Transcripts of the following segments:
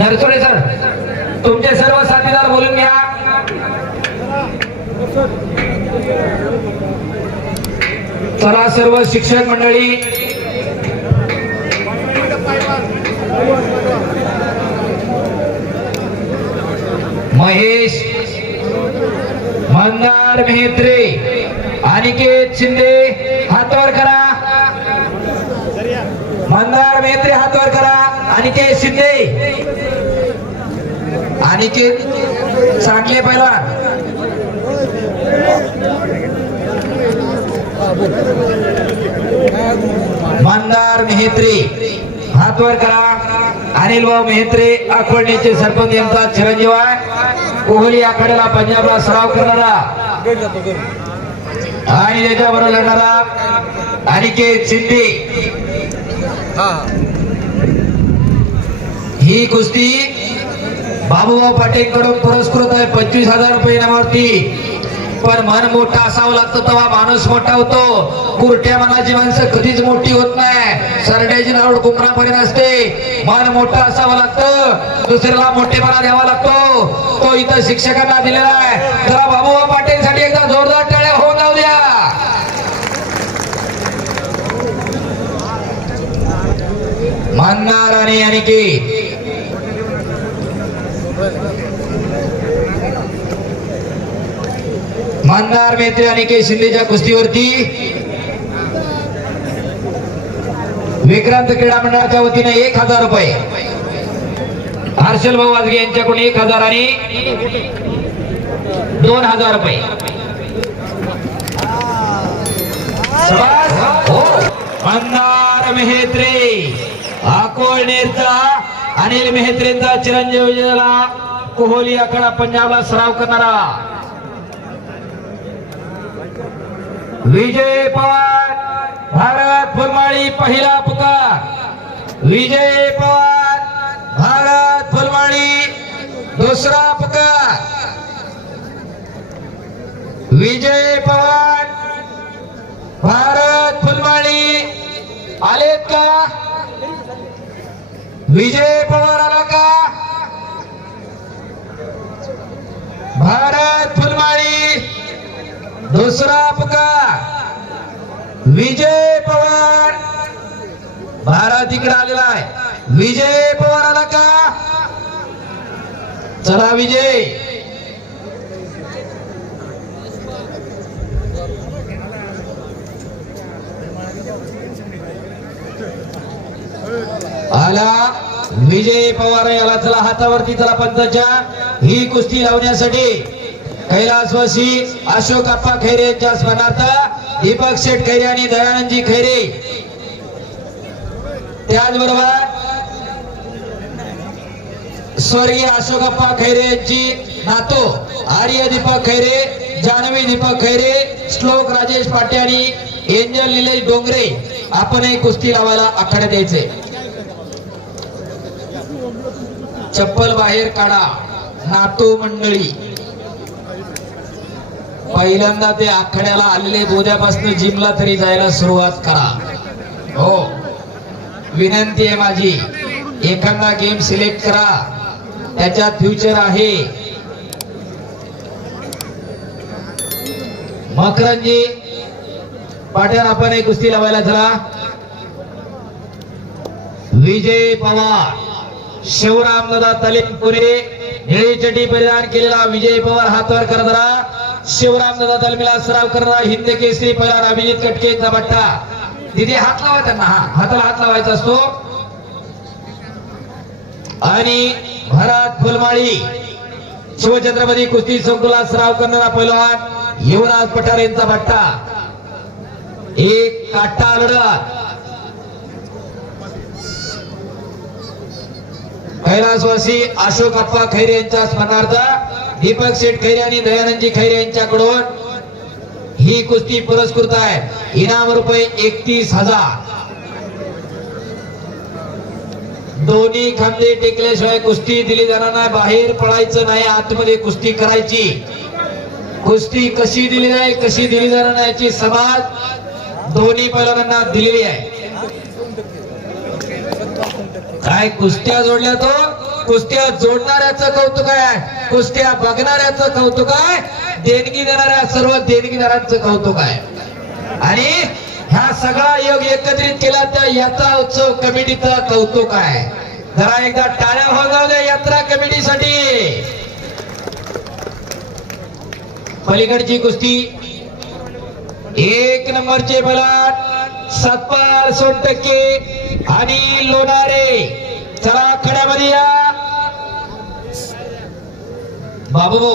नरसोडे sir. तुमचे सर्व साथीदार बोलून घ्या. चला सर्व शिक्षक मंडळी. महेश मंदार मेहत्रे अनिकेत शिंदे हातवर करा. मंदार मेहत्रे हातवर करा. अनिकेत शिंदे. अनिकेत चांगले पैलवान. मंदार मेहत्रे हातवर करा. अनिल भाऊ मेहत्रे अकोळणीचे सरपंच यांचा चिरंजीव आहे. कोहली आखाड्याला पंजाबला सराव करणारा. आणि त्याच्याबरोबर लढणारा अनिकेत शिंदे ही कुस्ती बाबूभाऊ पाटील कडून पुरस्कृत आहे. पंचवीस हजार रुपये इनामावरती. पण मन मोठा असावं लागतं तेव्हा माणूस मोठा होतो. कुरट्या मनाची माणसं कधीच मोठी होत नाही. सरड्याची नारोड कुंभरापर्यंत असते. मन मोठं असावं लागतं. दुसऱ्याला मोठेपणा द्यावा लागतो. तो इथं शिक्षकांना दिलेला आहे. जरा बाबूभाऊ पाटील साठी एकदा जोरदार टाळ्या होऊन जाऊ द्या. मानणार आणि अनिकेत मेत्रे आणि के शिंदेच्या कुस्तीवरती विक्रांत क्रीडा मंडळाच्या वतीने एक हजार रुपये हर्षल भाऊ वाजगे यांच्याकडून एक हजार आणि दोन हजार रुपये शाबास. हो. मंदार मेहत्रे अकोळनेरचा अनिल मेहत्रेंचा चिरंजीव कोहली आखाडा पंजाबला सराव करणारा विजय पवार भारत फुलमाळी पहिला पुकार. विजय पवार भारत फुलमाळी दुसरा पुकार. विजय पवार भारत फुलमाळी आलेत का? विजय पवार आला का? भारत फुलमाळी दुसरा पुकार विजय पवार. भारत इकडे आलेला आहे. विजय पवार आला का? चला विजय. आला. विजय पवार याला चला हातावरती चला पंतच्या ही कुस्ती लावण्यासाठी. कैलासवासी अशोक अप्पा खैरे यांच्या स्मरणार्थ दीपक शेठ खैरे आणि दयानंदजी खैरे. त्याचबरोबर स्वर्गीय अशोकप्पा खैरे यांची नातो आर्य दीपक खैरे जानवी दीपक खैरे श्लोक राजेश पाट्यानी एंजल निलेश डोंगरे आपणही कुस्ती लावायला आखाडे द्यायचे. चप्पल बाहेर काढा नातो मंडळी. पहिल्यांदा ते आखाड्याला आलेले उद्यापासून जिमला तरी जायला सुरुवात करा. हो. विनंती आहे माझी. एखादा गेम सिलेक्ट करा. त्याच्यात फ्युचर आहे. मकरंजी पाठ्यान आपण एक कुस्ती लावायला चला. विजय पवार शिवराम दादा तलीम पुणे निळी चटी परिधान केलेला विजय पवार हातवर करत राहा दादा दलमिला सराव करणारा हिंद केसरी पहिला अभिजित कटकेचा बट्टा. तिथे हात लावा त्यांना हा. हाताला हात लावायचा असतो. आणि भरत फुलमाळी शिवछत्रपती कुस्ती संकुलात सराव करणारा पैलवान युवराज पठार यांचा भट्टा एक काटा लढत. कैलासवासी अशोक अप्पा खैरे यांच्या स्मरणार्थ दीपक शेठ खैरे आणि दयानंदजी खैरे यांच्याकडून ही कुस्ती पुरस्कृत आहे. इनाम रुपये एकतीस हजार. दोन्ही खांदे टेकल्याशिवाय कुस्ती दिली जाणार नाही. बाहेर पडायचं नाही आतमध्ये कुस्ती करायची. कुस्ती कशी दिली नाही कशी दिली जाणार नाही याची समाज दोन्ही पैलवानांना दिलेली आहे. काय कुस्त्या जोडल्या तो? कुस्त्या जोडणाऱ्याचं कौतुक आहे. कुस्त्या बघणाऱ्याचं कौतुक आहे. देणगी देणाऱ्या सर्व देणगीदारांचं कौतुक आहे. आणि ह्या सगळा योग एकत्रित केला तर याचा उत्सव कमिटीचं कौतुक आहे. जरा एकदा टाळ्या हो द्या यात्रा कमिटीसाठी. पलीकडची कुस्ती. एक नंबरचे बलाट सतपाल सोनटक्के आणि लोणारे. चला खड्यामध्ये या. बाबू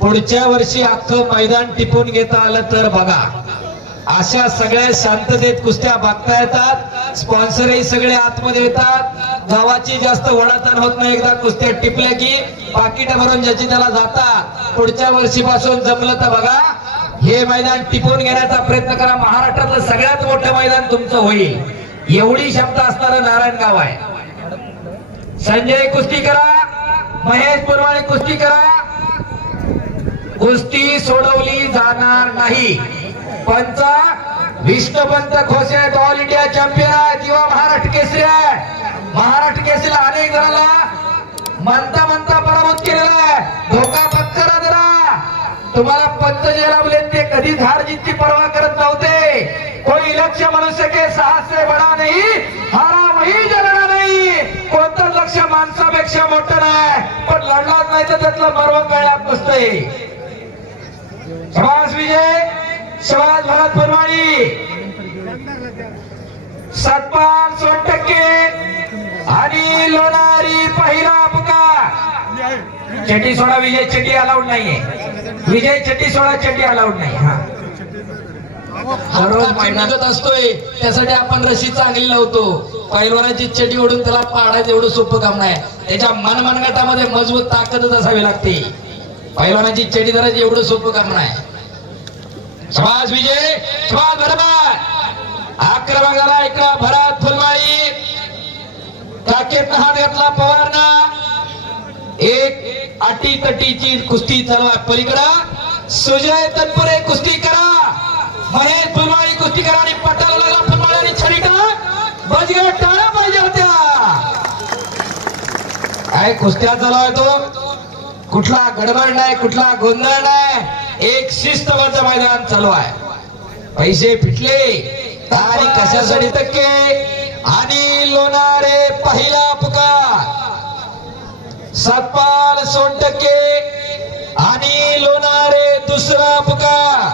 पुढच्या वर्षी अख्खं मैदान टिपून घेता आलं तर बघा. अशा सगळ्या शांततेत कुस्त्या बघता येतात स्पॉन्सरही सगळे आतमध्ये येतात. गावाची जास्त वडाताण होत नाही एकदा कुस्त्या टिपल्या की पाकिट भरून ज्याची त्याला जाता पुढच्या वर्षीपासून जमलं तर बघा हे मैदान टिपून घेण्याचा प्रयत्न करा. महाराष्ट्रातलं सगळ्यात मोठं मैदान तुमचं होईल. एवढी शब्द असणारं नारायण गाव आहे. संजय कुस्ती करा. महेश पुरवाळे कुस्ती करा. कुस्ती सोडवली जाणार नाही. पंच विष्णुपंत खोसे आहेत. ऑल इंडिया चॅम्पियन आहे किंवा महाराष्ट्र केसरी आहे. महाराष्ट्र केसरीला अनेक जणांना म्हणता म्हणता पराभूत केलेला आहे. धोका पत्करा जरा. तुम्हाला पंच जे लाभले ते कधीच हार जितकी पर्वा करत नव्हते. कोई लक्ष मनुष्य के साहस से बडा नाही. हारा वही जगणार नाही. कोणतं लक्ष माणसापेक्षा मोठं नाही. पण लढलाच नाही तर त्यातलं मर्व कळल्यात नसते सुभाष विजय सुभाष भरत परवाणी सतपाल सोनटक्के आणि लोणारी पहिला अपघात चटी सोडा विजय चटी अलाउड नाहीये. विजय चटी सोडा चटी अलाउड नाही. हा. दररोज असतोय. त्यासाठी आपण रशी चांगली लावतो. पैलवानाची चटी ओढून त्याला पाडायचं एवढं सोपं काम नाही. त्याच्या मनमनगटामध्ये मजबूत ताकदच असावी लागते. पैलवानाची चटी धरायची एवढं सोपं काम नाही. शबाज विजय शबाज बरोबर. आक्रमक झाला इकडं भरत हात घातला पवारना. एक अटी तटीची कुस्ती चालवा पलीकडा पलीकडं. सुजय तत्पुरे कुस्ती करा. महेश फुलमाळी कुस्ती करा आणि पटाला बजगे टाळ्या पाहिजे होत्या. काय कुस्त्या चालू आहे तो? कुठला गडबड नाही कुठला गोंधळ नाही. एक शिस्तबद्ध मैदान चालू आहे पैसे फिटले तारी कशासाठी टक्के आणि लोणारे पहिला पुकार. सतपाल सोन टक्के आणि लोणारे दुसरा पुकार.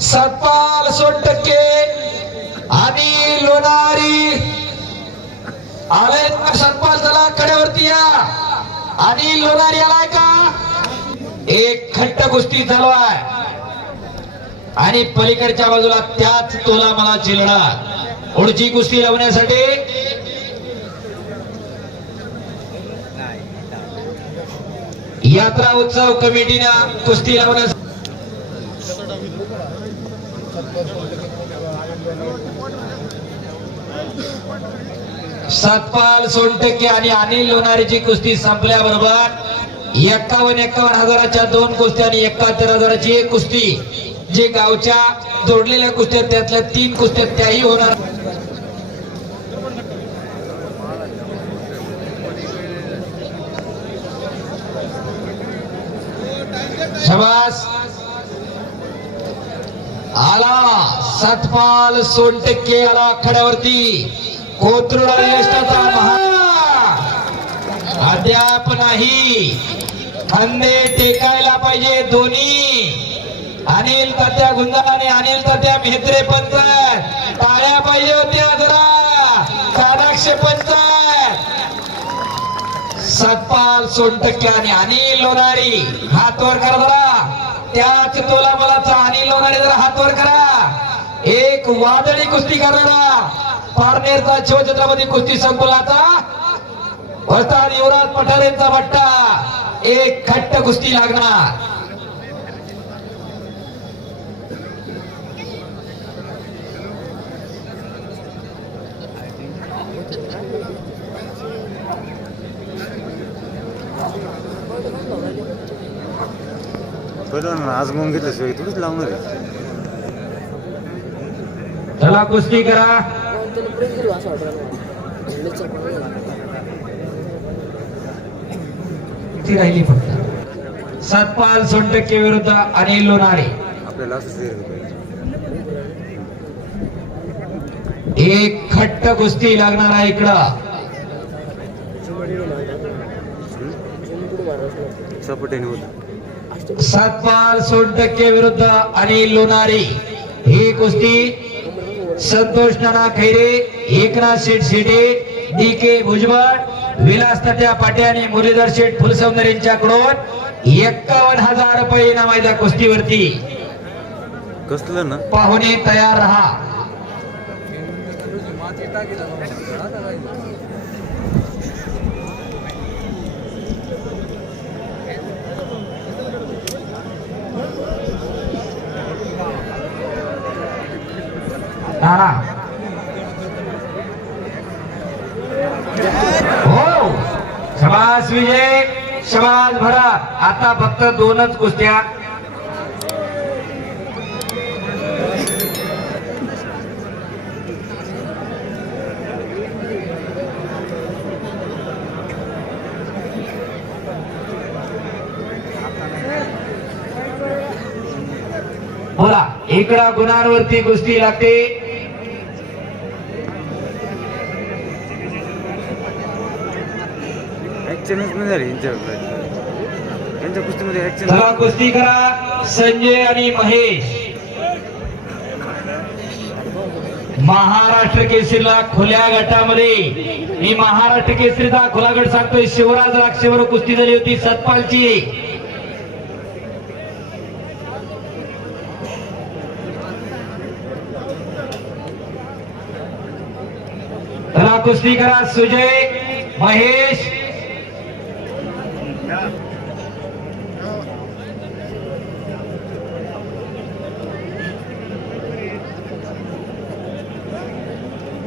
सतपाल सोन टक्के आणि लोणारी. आले सरपंच झाला कड्यावरती या. आणि लोणारी आलाय का? एक खट्ट कुस्ती चालू आहे. आणि पलीकडच्या बाजूला त्याच तोला मला चिलडा ओळखी कुस्ती लावण्यासाठी यात्रा उत्सव कमिटीनं कुस्ती लावण्यासाठी सतपाल सोनटक्के आणि अनिल लोणारीची कुस्ती संपल्याबरोबर एक्कावन्न एक्कावन्न हजाराच्या दोन कुस्त्या आणि एकाहत्तर हजाराची एक कुस्ती जे गावच्या जोडलेल्या कुस्त्या त्यातल्या तीन कुस्त्या त्याही होणार. शबास. आला सतपाल सोनटक्के आला खड्यावरती कोथरूड यष्टाचा महा अद्याप नाही खांदे टेकायला पाहिजे दोन्ही. अनिल तात्या गुंजा आणि अनिल तात्या मेहत्रे पंच टाळ्या पाहिजे होत्या जरा. कानाक्षे पंच सतपाल सोनटक्के आणि अनिल लोणारी. हात वर करा जरा. त्याच तोला मलाचा अनिल लोणारी जरा हात वर करा. एक वादळी कुस्ती करणारा. पारनेरचा शिवछत्रपती कुस्ती संकुलाचा वस्ताद युवराज पठारेंचा भट्टा एक खट्ट कुस्ती लागणार. आज मग घेतल्याशिवाय थोडीच लावणार आहे चला कुस्ती करा. सतपाल ब्रेक दिला असं वाटलं राहिली फक्त. सोनटक्के विरुद्ध अनिल लोणारे. एक खट्ट कुस्ती लागणार आहे इकडं. सतपाल सोनटक्के विरुद्ध अनिल लोणारे. ही कुस्ती संतोष नाना खैरे एकनाथ शेठ शेटे डी के भुजबळ विलास तट्या पाटे आणि मुरलीधर शेठ फुलसौंदर यांच्याकडून एक्कावन्न हजार रुपये इनाम आहे त्या कुस्तीवरती. कसलं ना? पाहुणे तयार राहा. नाना हो. शबास विजय शबास भरा. आता फक्त दोनच कुस्त्या. बोला इकडा गुणांवरती कुस्ती लागते. ऍक्शनच नाही झाली यांच्याकडे यांच्या कुस्तीमध्ये ऍक्शन धरा कुस्ती करा संजय आणि महेश. महाराष्ट्र केसरीला खुल्या गटामध्ये. मी महाराष्ट्र केसरीचा खुला गट सांगतोय शिवराज राक्षेवर कुस्ती झाली होती सतपालची. कुस्ती करा सुजय महेश.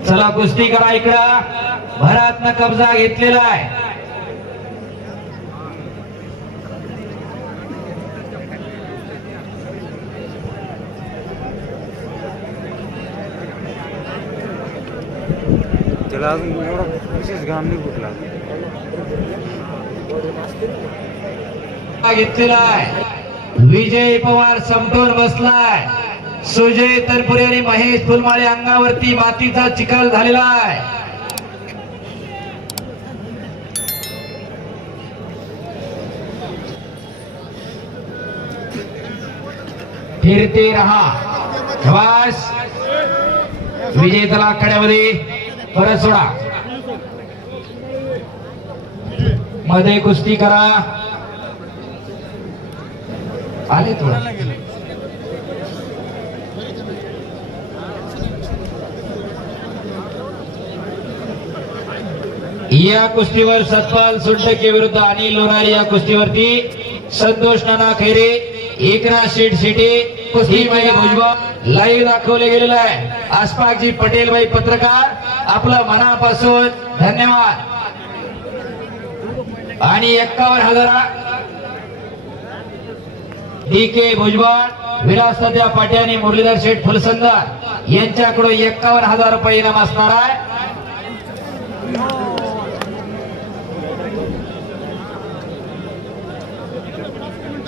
चला कुस्ती करा इकडं. भरातनं कब्जा घेतलेला आहे. त्याला अजून एवढा विशेष घाम नाही फुटला घेतलेला आहे. विजय पवार समतोल बसलाय. सुजय तरपुरे आणि महेश फुलमाळे अंगावरती मातीचा चिखल झालेला आहे. फिरते रहा. विजय तला आखाड्यामध्ये परत सोडा. मध्ये कुस्ती करा. आले थोडं. या कुस्तीवर सतपाल सुंटके विरुद्ध अनिल लोणारी या कुस्तीवरती संतोष नाना खैरे एकनाथ शेठ शेटे कुस्ती भुजबळ लाईव्ह दाखवले गेलेलं आहे. आसपाकजी पटेल बाई पत्रकार आपलं मनापासून धन्यवाद. आणि एक्कावन्न हजारा. डी के भुजबळ विलास सध्या पाटे आणि मुरलीधर शेठ फुलसंदर यांच्याकडून एक्कावन्न हजार रुपये इनाम असणार आहे.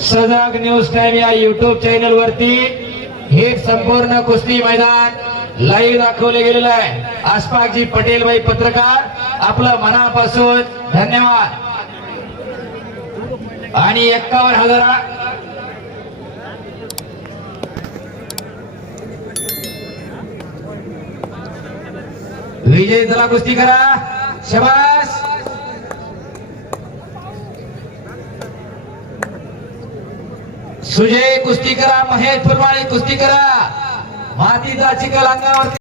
सजग न्यूज टाइम या युट्यूब चॅनल वरती हे संपूर्ण कुस्ती मैदान लाईव्ह दाखवले गेलेलं आहे. आसपाकजी पटेलबाई पत्रकार आपलं मनापासून धन्यवाद. आणि एक्कावन्न हजारा विजय चला कुस्ती करा. शबास! सुजय कुस्ती करा महेश फुलवाणी कुस्ती करा मातीचा चिखल अंगावर